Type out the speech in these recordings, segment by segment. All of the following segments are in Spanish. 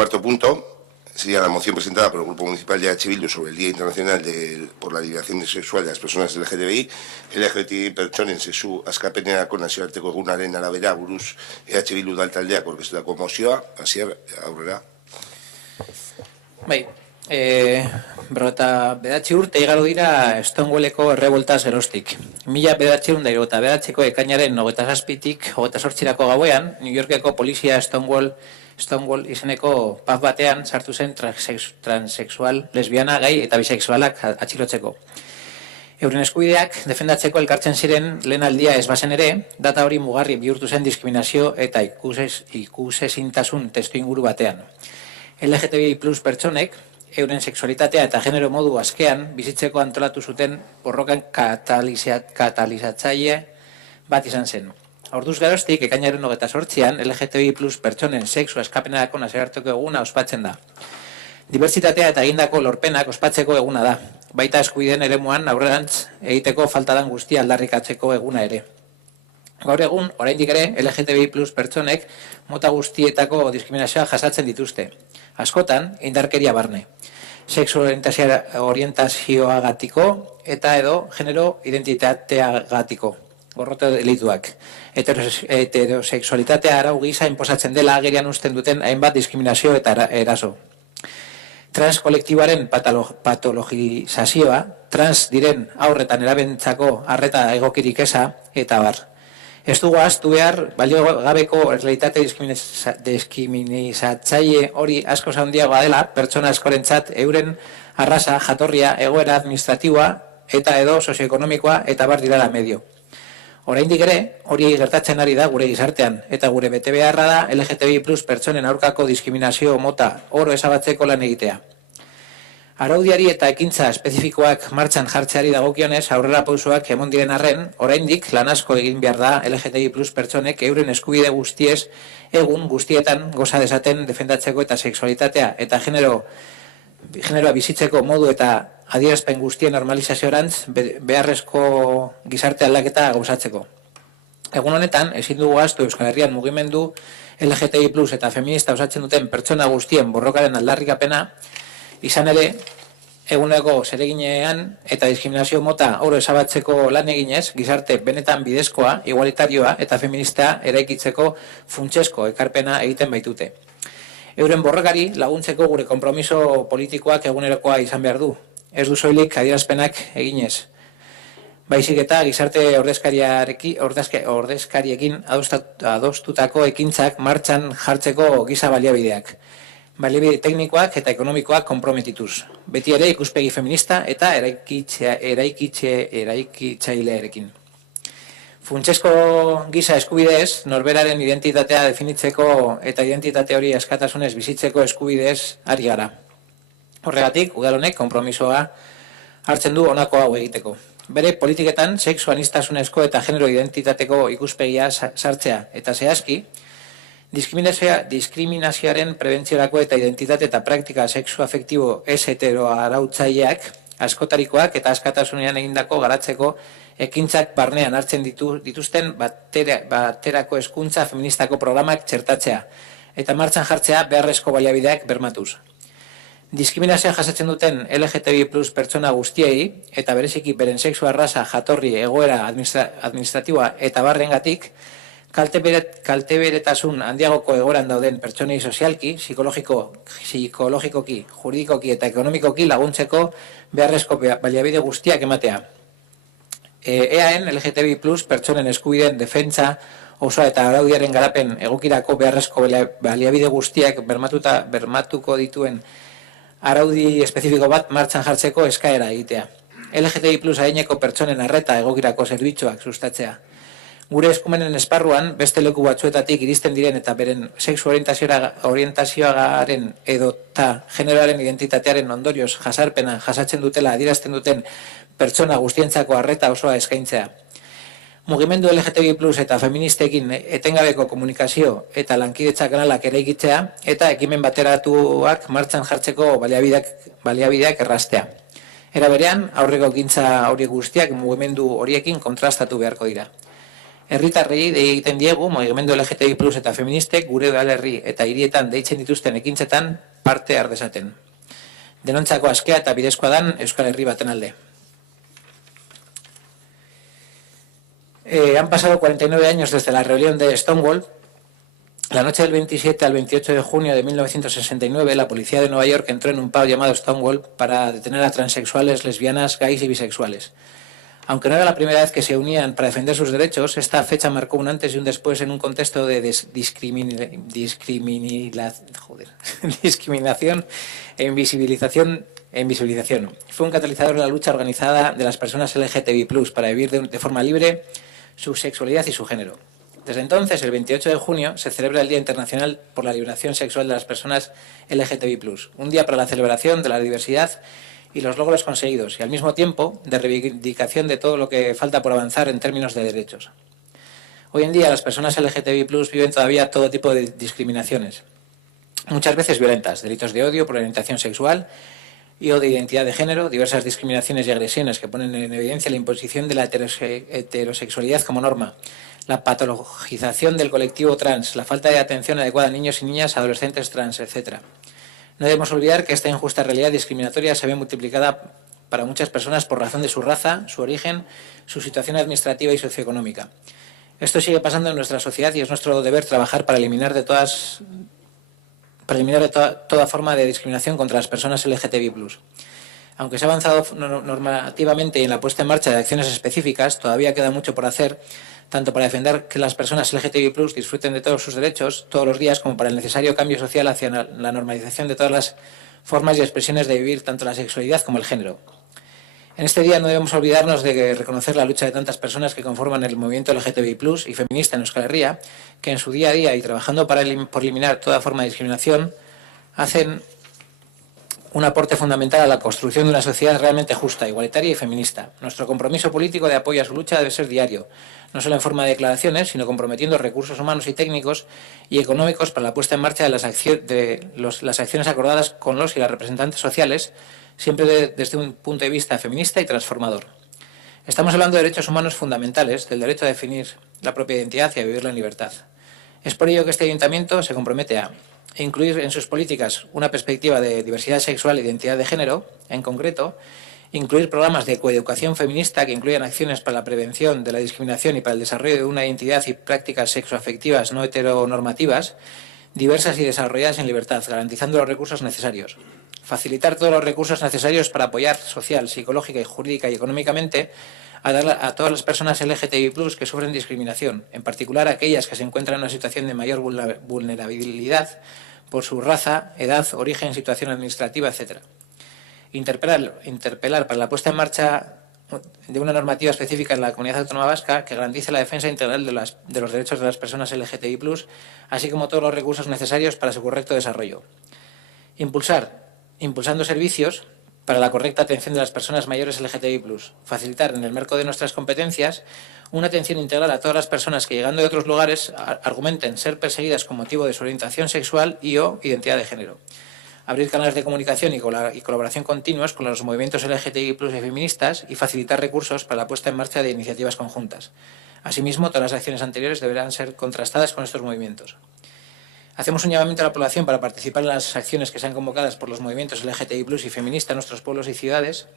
Cuarto punto sería la moción presentada por el Grupo Municipal de EH Bildu sobre el Día Internacional por la Liberación Sexual de las Personas LGTBI pertsonen sexu askapenerako nazioarteko egunaren arabera buruz EH Bildu taldeak aurkeztutako mozioa. Hasier, aurrera. Bai, 59 urte igaro dira Stonewalleko erreboltaz geroztik. 1989ko ekainaren 27tik 28rako gauean, New Yorkeko polizia Stonewall izeneko pub batean sartu zen transexual, lesbiana, gai eta bisexualak atxilotzeko. Euren eskubideak defendatzeko elkartzen ziren lehen aldia ez bazen ere, data hori mugarri bihurtu zen diskriminazio eta ikusezintasun testu inguru batean. LGTBI plus pertsonek, euren sexualitatea eta genero modu askean bizitzeko antolatu zuten borrokan katalizatzaile bat izan zen. Orduz geroztik, ekainaren 28an, LGTBI plus pertsonen sexu eskapenerako nazioarteko eguna ospatzen da. Dibertsitatea eta egindako lorpenak ospatzeko eguna da, baita eskubideen eremuan aurrerantz egiteko faltadan guztia aldarrikatzeko eguna ere. Gaur egun, oraindik ere, LGTBI plus pertsonek mota guztietako diskriminazioa jasatzen dituzte. Askotan, indarkeria barne. Sexu orientazioagatiko eta edo genero identitateagatiko. Gorroto delituak. Heterosexualitatea arau gisa inposatzen dela agerian uzten duten hainbat diskriminazio eta eraso. Trans kolektiboaren patologizazioa, trans diren aurretan erabentzako arreta egokirik eza eta bar. Ez dugu ahaztu behar, balio gabeko errealitate diskriminizatzaile hori asko handiagoa dela, pertsona askorentzat euren arraza, jatorria, egoera administratiboa eta edo sozioekonomikoa eta bar dirala medio. Oraindik ere, hori gertatzen ari da gure gizartean, eta gure betebeharra da LGTBI plus pertsonen aurkako diskriminazio mota oro ezabatzeko lan egitea. Araudiari eta ekintza espezifikoak martxan jartzeari dagokionez aurrera pausoak emon diren arren, oraindik lan asko egin behar da LGTBI plus pertsonek euren eskubide guztiez egun guztietan goza dezaten defendatzeko eta sexualitatea eta generoa bizitzeko modu eta adierazpen guztien normalizaziorantz beharrezko gizarte aldaketa gauzatzeko. Egun honetan, ezin dugu ahaztu Euskal Herrian mugimendu LGTBI plus eta feminista osatzen duten pertsona guztien borrokaren aldarrikapena, izan ere, eguneko zereginean eta diskriminazio mota oro ezabatzeko lan eginez, gizarte benetan bidezkoa, igualitarioa eta feminista eraikitzeko funtsesko ekarpena egiten baitute. Euren borrokari laguntzeko gure konpromiso politikoak egunerokoa izan behar du. Ez du soilik adierazpenak eginez. Baizik eta gizarte ordezkariekin adostutako ekintzak martxan jartzeko giza baliabideak. Baliabide teknikoak eta ekonomikoak konprometituz. Beti ere ikuspegi feminista eta eraikitzailearekin. Funtsesko giza eskubideez, norberaren identitatea definitzeko eta identitate hori askatasunez bizitzeko eskubideez ari gara. Horregatik, udal honek konpromisoa hartzen du honako hau egiteko. Bere politiketan, sexu aniztasunezko eta genero identitateko ikuspegia sartzea eta zehazki, diskriminazioaren prebentziorako eta identitate eta praktika sexu afektibo ez heteroa arautzaileak, askotarikoak eta askatasunean egindako garatzeko ekintzak barnean hartzen dituzten baterako hezkuntza feministako programak txertatzea eta martxan jartzea beharrezko baliabideak bermatuz. Diskriminazioa jasatzen duten LGTBI plus pertsona guztiei eta bereziki beren sexu arraza, jatorri, egoera administratiboa eta barrengatik kalteberetasun handiagoko egoeran dauden pertsonei sozialki, psikologikoki, juridikoki eta ekonomikoki laguntzeko beharrezko baliabide guztiak ematea. EAN LGTBI plus pertsonen eskubideen defentsa osoa eta araudiaren garapen egokirako beharrezko baliabide guztiak bermatuko dituen araudi espezifiko bat martxan jartzeko eskaera egitea. LGTBI plus adineko pertsonen arreta egokirako zerbitzuak sustatzea. Gure eskumenen esparruan, beste leku batzuetatik iristen diren eta beren sexu orientazioagaren edota generoaren identitatearen ondorioz jasarpena jasatzen dutela adierazten duten pertsona guztientzako arreta osoa eskaintzea. Mugimendu LGTBI plus eta feministekin etengabeko komunikazio eta lankidetza kanalak eraikitzea eta ekimen bateratuak martxan jartzeko baliabideak erraztea. Era berean, aurreko ekintza horiek guztiak mugimendu horiekin kontrastatu beharko dira. Herritarrei dei egiten diegu mugimendu LGTBI plus eta feministek gure udalerri eta hirietan deitzen dituzten ekintzetan parte har dezaten. Denontzako askea eta bidezkoa dan Euskal Herri baten alde. Han pasado 49 años desde la rebelión de Stonewall. La noche del 27 al 28 de junio de 1969, la policía de Nueva York entró en un pub llamado Stonewall para detener a transexuales, lesbianas, gays y bisexuales. Aunque no era la primera vez que se unían para defender sus derechos, esta fecha marcó un antes y un después en un contexto de discriminación e invisibilización. Fue un catalizador de la lucha organizada de las personas LGTBI+, para vivir de forma libre su sexualidad y su género. Desde entonces, el 28 de junio, se celebra el Día Internacional por la Liberación Sexual de las Personas LGTBI+, un día para la celebración de la diversidad y los logros conseguidos, y al mismo tiempo de reivindicación de todo lo que falta por avanzar en términos de derechos. Hoy en día las personas LGTBI+ viven todavía todo tipo de discriminaciones, muchas veces violentas, delitos de odio por orientación sexual y o de identidad de género, diversas discriminaciones y agresiones que ponen en evidencia la imposición de la heterosexualidad como norma, la patologización del colectivo trans, la falta de atención adecuada a niños y niñas, adolescentes trans, etc. No debemos olvidar que esta injusta realidad discriminatoria se ve multiplicada para muchas personas por razón de su raza, su origen, su situación administrativa y socioeconómica. Esto sigue pasando en nuestra sociedad y es nuestro deber trabajar para eliminar toda forma de discriminación contra las personas LGTBI+. Aunque se ha avanzado normativamente y en la puesta en marcha de acciones específicas, todavía queda mucho por hacer, tanto para defender que las personas LGTBI+ disfruten de todos sus derechos todos los días, como para el necesario cambio social hacia la normalización de todas las formas y expresiones de vivir tanto la sexualidad como el género. En este día no debemos olvidarnos de reconocer la lucha de tantas personas que conforman el movimiento LGTBI+ y feminista en Euskal Herria, que en su día a día y trabajando por eliminar toda forma de discriminación, hacen un aporte fundamental a la construcción de una sociedad realmente justa, igualitaria y feminista. Nuestro compromiso político de apoyo a su lucha debe ser diario, no solo en forma de declaraciones, sino comprometiendo recursos humanos y técnicos y económicos para la puesta en marcha de las acciones acordadas con los y las representantes sociales, siempre desde un punto de vista feminista y transformador. Estamos hablando de derechos humanos fundamentales, del derecho a definir la propia identidad y a vivirla en libertad. Es por ello que este ayuntamiento se compromete a incluir en sus políticas una perspectiva de diversidad sexual e identidad de género, en concreto, incluir programas de coeducación feminista que incluyan acciones para la prevención de la discriminación y para el desarrollo de una identidad y prácticas sexoafectivas no heteronormativas, diversas y desarrolladas en libertad, garantizando los recursos necesarios. Facilitar todos los recursos necesarios para apoyar social, psicológica, jurídica y económicamente a todas las personas LGTBI+ que sufren discriminación, en particular aquellas que se encuentran en una situación de mayor vulnerabilidad por su raza, edad, origen, situación administrativa, etc. Interpelar para la puesta en marcha de una normativa específica en la Comunidad Autónoma Vasca que garantice la defensa integral de los derechos de las personas LGTBI+, así como todos los recursos necesarios para su correcto desarrollo. Impulsando servicios para la correcta atención de las personas mayores LGTBI+. Facilitar, en el marco de nuestras competencias, una atención integral a todas las personas que, llegando de otros lugares, argumenten ser perseguidas con motivo de su orientación sexual y o identidad de género. Abrir canales de comunicación y colaboración continuos con los movimientos LGTBI+ y feministas y facilitar recursos para la puesta en marcha de iniciativas conjuntas. Asimismo, todas las acciones anteriores deberán ser contrastadas con estos movimientos. Hacemos un llamamiento a la población para participar en las acciones que sean convocadas por los movimientos LGTBI+ y feministas en nuestros pueblos y ciudades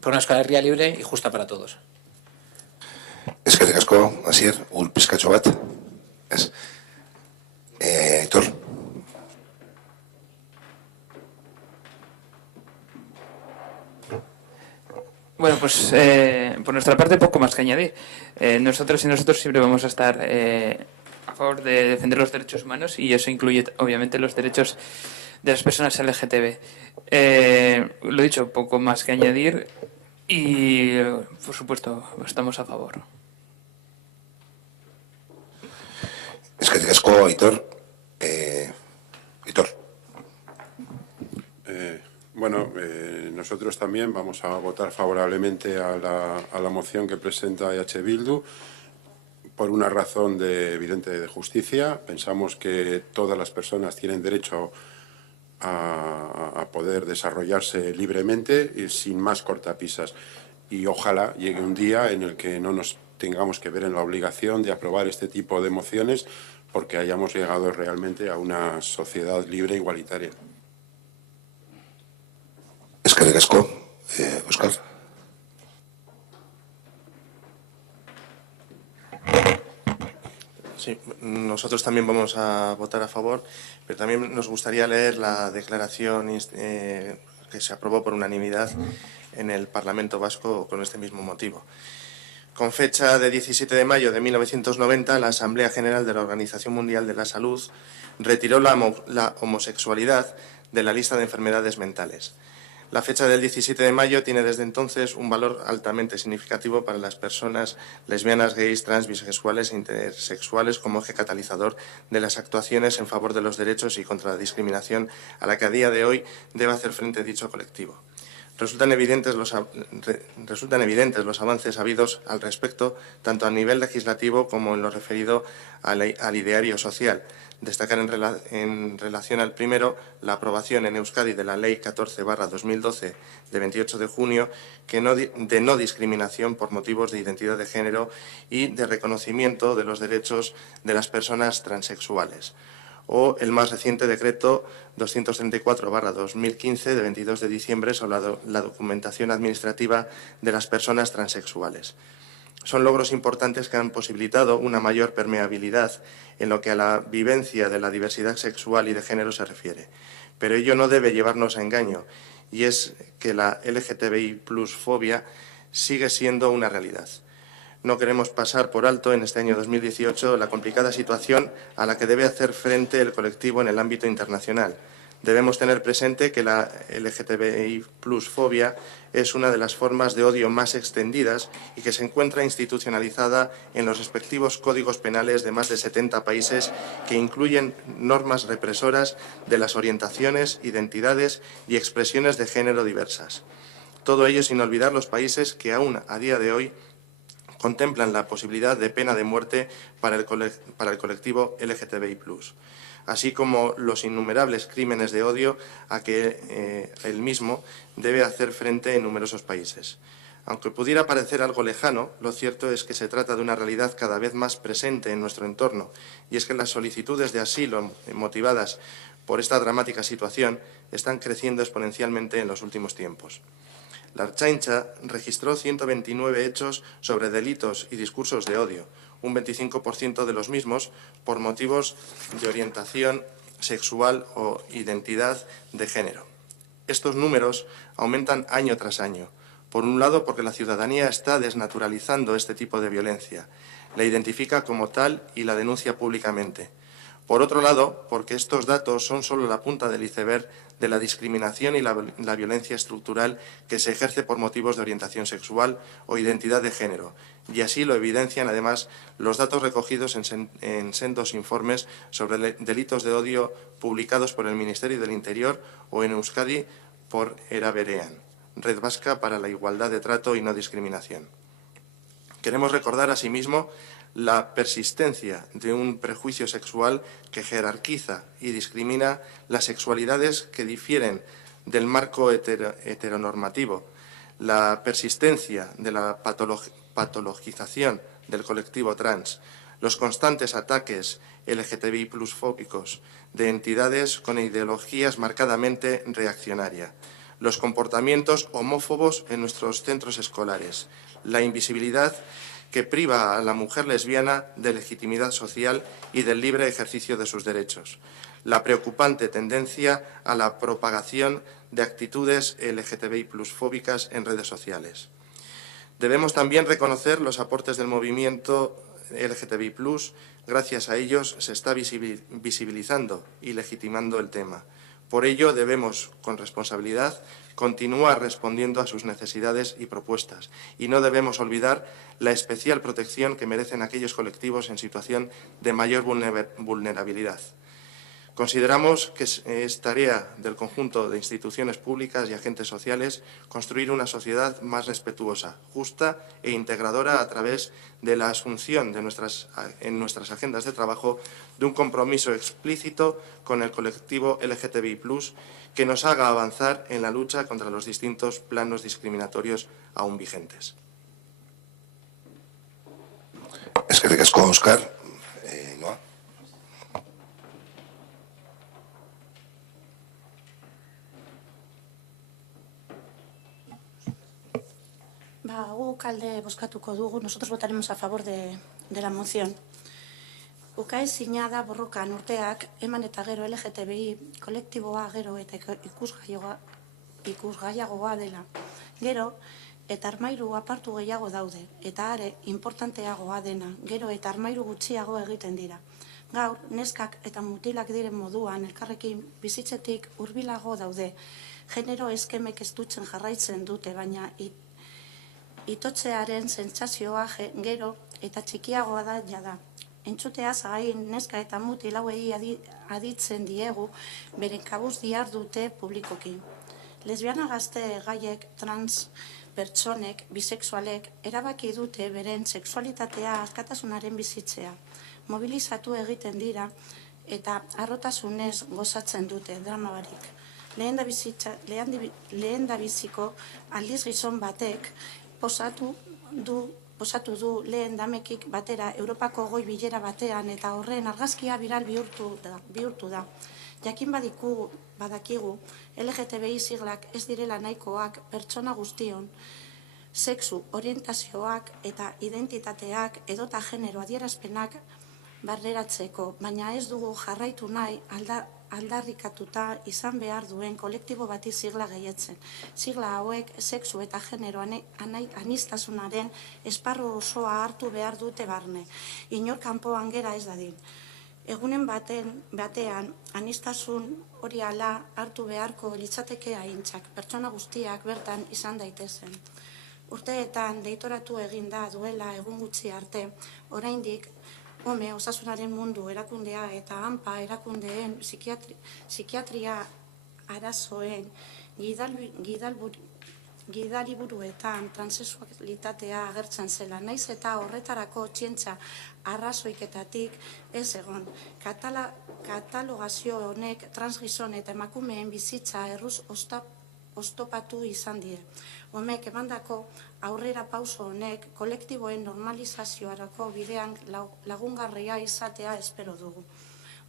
por una Euskal Herria libre y justa para todos. Eskerrik asko, Asier, pizkatxo bat. Aitor. Bueno, pues por nuestra parte poco más que añadir. Nosotros y nosotros siempre vamos a estar a favor de defender los derechos humanos y eso incluye obviamente los derechos de las personas LGTB. Lo dicho, poco más que añadir y por supuesto estamos a favor. Eskerrik asko, Aitor. Aitor. Bueno, nosotros también vamos a votar favorablemente a la moción que presenta EH Bildu por una razón evidente de justicia. Pensamos que todas las personas tienen derecho a poder desarrollarse libremente y sin más cortapisas. Y ojalá llegue un día en el que no nos tengamos que ver en la obligación de aprobar este tipo de mociones porque hayamos llegado realmente a una sociedad libre e igualitaria. Eskerrik asko, Óscar. Sí, nosotros también vamos a votar a favor, pero también nos gustaría leer la declaración que se aprobó por unanimidad en el Parlamento Vasco con este mismo motivo. Con fecha de 17 de mayo de 1990, la Asamblea General de la Organización Mundial de la Salud retiró la homosexualidad de la lista de enfermedades mentales. La fecha del 17 de mayo tiene desde entonces un valor altamente significativo para las personas lesbianas, gays, trans, bisexuales e intersexuales como eje catalizador de las actuaciones en favor de los derechos y contra la discriminación a la que a día de hoy debe hacer frente dicho colectivo. Resultan evidentes los avances habidos al respecto, tanto a nivel legislativo como en lo referido al ideario social. Destacar en relación al primero la aprobación en Euskadi de la Ley 14/2012 de 28 de junio de no discriminación por motivos de identidad de género y de reconocimiento de los derechos de las personas transexuales. O el más reciente decreto 234/2015 de 22 de diciembre sobre la documentación administrativa de las personas transexuales. Son logros importantes que han posibilitado una mayor permeabilidad en lo que a la vivencia de la diversidad sexual y de género se refiere. Pero ello no debe llevarnos a engaño, y es que la LGTBI+fobia sigue siendo una realidad. No queremos pasar por alto en este año 2018 la complicada situación a la que debe hacer frente el colectivo en el ámbito internacional. Debemos tener presente que la LGTBI+fobia es una de las formas de odio más extendidas y que se encuentra institucionalizada en los respectivos códigos penales de más de 70 países que incluyen normas represoras de las orientaciones, identidades y expresiones de género diversas. Todo ello sin olvidar los países que aún a día de hoy contemplan la posibilidad de pena de muerte para el colectivo LGTBI+, así como los innumerables crímenes de odio a que el mismo debe hacer frente en numerosos países. Aunque pudiera parecer algo lejano, lo cierto es que se trata de una realidad cada vez más presente en nuestro entorno, y es que las solicitudes de asilo motivadas por esta dramática situación están creciendo exponencialmente en los últimos tiempos. La Ertzaintza registró 129 hechos sobre delitos y discursos de odio, un 25% de los mismos por motivos de orientación sexual o identidad de género. Estos números aumentan año tras año. Por un lado, porque la ciudadanía está desnaturalizando este tipo de violencia, la identifica como tal y la denuncia públicamente. Por otro lado, porque estos datos son solo la punta del iceberg de la discriminación y la violencia estructural que se ejerce por motivos de orientación sexual o identidad de género, y así lo evidencian además los datos recogidos en sendos informes sobre delitos de odio publicados por el Ministerio del Interior o en Euskadi por Era Berean, Red Vasca para la Igualdad de Trato y No Discriminación. Queremos recordar asimismo la persistencia de un prejuicio sexual que jerarquiza y discrimina las sexualidades que difieren del marco heteronormativo, la persistencia de la patologización del colectivo trans, los constantes ataques LGTBI+fóbicos de entidades con ideologías marcadamente reaccionarias, los comportamientos homófobos en nuestros centros escolares, la invisibilidad que priva a la mujer lesbiana de legitimidad social y del libre ejercicio de sus derechos, la preocupante tendencia a la propagación de actitudes LGTBI+fóbicas en redes sociales. Debemos también reconocer los aportes del movimiento LGTBI+, gracias a ellos se está visibilizando y legitimando el tema. Por ello, debemos, con responsabilidad, continuar respondiendo a sus necesidades y propuestas, y no debemos olvidar la especial protección que merecen aquellos colectivos en situación de mayor vulnerabilidad. Consideramos que es tarea del conjunto de instituciones públicas y agentes sociales construir una sociedad más respetuosa, justa e integradora a través de la asunción en nuestras agendas de trabajo de un compromiso explícito con el colectivo LGTBI+, que nos haga avanzar en la lucha contra los distintos planos discriminatorios aún vigentes. Eskerrik asko, Oskar. Noa? Guk alde bozkatuko dugu, nosotros votaremos a favor de la moción. Ukaezina da borrokan urteak eman eta gero LGTBI kolektiboa gero eta ikusgaiagoa dela. Gero eta armairu apartu gehiago daude eta are importanteagoa dena, gero eta armairu gutxiago egiten dira. Gaur, neskak eta mutilak diren moduan elkarrekin bizitzetik hurbilago daude. Genero eskemek estutzen jarraitzen dute, baina itotzearen sentsazioa gero eta txikiagoa da jada. Entzuteaz gain neska eta mutil hauei aditzen diegu beren kabuz dihardute publikoki. Lesbiana gazte gaiek, trans pertsonek, bisexualek erabaki dute beren sexualitatea askatasunaren bizitzea. Mobilizatu egiten dira eta harrotasunez gozatzen dute drama barik. Lehen da biziko aldiz gizon batek posatu du lehen damekik batera Europako goi bilera batean eta horren argazkia viral bihurtu da. Jakin badakigu LGTBI siglak ez direla nahikoak pertsona guztion, sexu, orientazioak eta identitateak edota genero adierazpenak barneratzeko, baina ez dugu jarraitu nahi aldarrikatuta izan behar duen kolektibo bati sigla gehiatzen. Sigla hauek sexu eta genero aniztasunaren esparru osoa hartu behar dute barne. Inor kanpoan gera ez dadin. Egunen batean aniztasun hori ala hartu beharko litzateke aintzak, pertsona guztiak bertan izan daitezen. Urteetan deitoratu egin da duela egun gutxi arte, oraindik Home, osasunaren mundu erakundea eta ANPA erakundeen psikiatria arazoen gidaliburuetan transexualitatea agertzen zela, naiz eta horretarako txientza arrazoiketatik ez egon. Katalogazio honek transgizon eta emakumeen bizitza erruz oztopatu izan die. Homek emandako aurrera pauso honek kolektiboen normalizazioarako bidean lagungarria izatea espero dugu.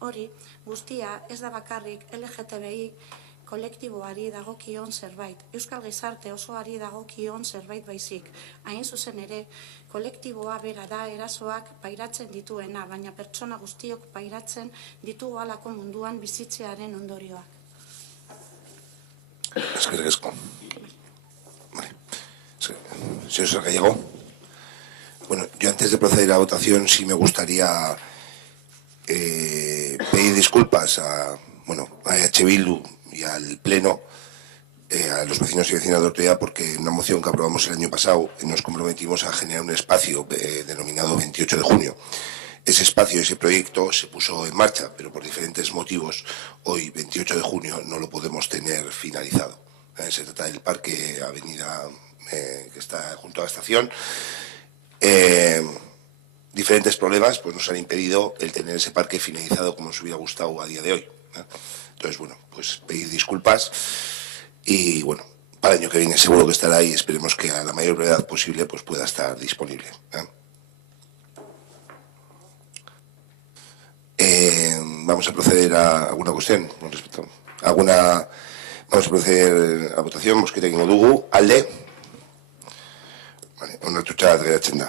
Hori, guztia ez da bakarrik LGTBI kolektiboari dagokion zerbait, euskal gizarte osoari dagokion zerbait baizik. Hain zuzen ere, kolektiboa bera da erasoak pairatzen dituena, baina pertsona guztiok pairatzen ditugu halako munduan bizitzearen ondorioak. Eskerrik asko. Señor Gallego. Bueno, yo antes de proceder a la votación sí me gustaría pedir disculpas a EH Bildu y al Pleno, a los vecinos y vecinas de Ortuella, porque en una moción que aprobamos el año pasado nos comprometimos a generar un espacio denominado 28 de junio. Ese espacio, ese proyecto se puso en marcha, pero por diferentes motivos hoy, 28 de junio, no lo podemos tener finalizado. Se trata del Parque Avenida que está junto a la estación. Diferentes problemas pues nos han impedido el tener ese parque finalizado como nos hubiera gustado a día de hoy. Entonces, bueno, pues pedir disculpas y, bueno, para el año que viene seguro que estará ahí y esperemos que a la mayor brevedad posible pues pueda estar disponible. Vamos a proceder a alguna cuestión con respecto a vamos a proceder a votación. Mosquetekin dugu alde. Vale, onartuta geratzen da.